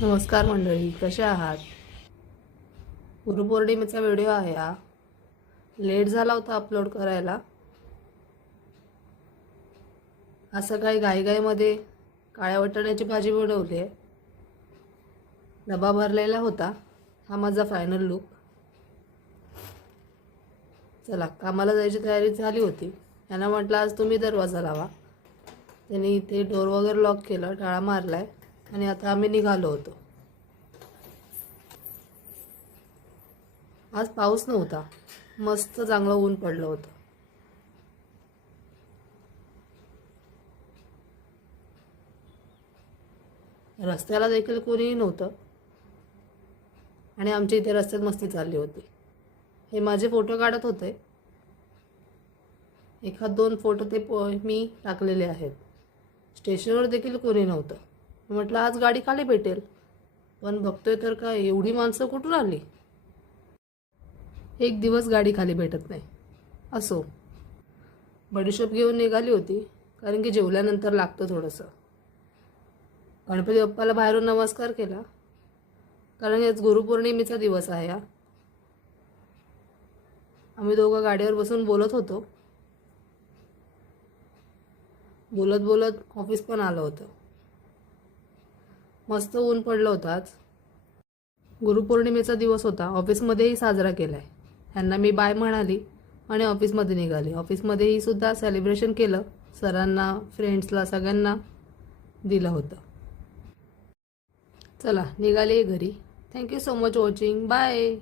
नमस्कार मंडळी, कसे आहात? गुरुपौर्णिमेचा व्हिडिओ आहे हा. लेट झाला होता अपलोड करायला. असं काही घाईघाईमध्ये काळ्या वाटाण्याची भाजी बनवली आहे. डबा भरलेला होता. हा माझा फायनल लुक. चला, कामाला जायची तयारी झाली होती. यांना म्हटलं आज तुम्ही दरवाजा लावा. त्यांनी इथे डोर वगैरे लॉक केलं, टाळा मारलाय आणि आता आम्ही निघालो होतो. आज पाऊस नव्हता, मस्त चांगलं ऊन पडलं होतं. रस्त्याला देखील कोणीही नव्हतं आणि आमच्या इथे रस्त्यात मस्ती चालली होती. हे माझे फोटो काढत होते. एखाद दोन फोटो मी टाकलेले आहेत. स्टेशनवर देखील कोणी नव्हतं. म्हटलं आज गाडी खाली भेटेल, पण बघतोय तर काय एवढी माणसं कुठून आली. एक दिवस गाडी खाली भेटत नाही. असो, बडीशोप घेऊन निघाली होती, कारण की जेवल्यानंतर लागतं थोडंसं. गणपती बाप्पाला बाहेरून नमस्कार केला, कारण आज गुरुपौर्णिमेचा दिवस आहे हा. आम्ही दोघं गाडीवर बसून बोलत होतो. बोलत बोलत ऑफिस पण आलं होतं. मस्त ऊन पडलं होतं आज. गुरुपौर्णिमेचा दिवस होता. ऑफिसमध्येही साजरा केला आहे. यांना मी बाय म्हणाली आणि ऑफिसमध्ये निघाली. ऑफिसमध्येही सुद्धा सेलिब्रेशन केलं. सरांना, फ्रेंड्सला, सगळ्यांना दिलं होतं. चला, निघाले घरी. Thank you so much watching. Bye.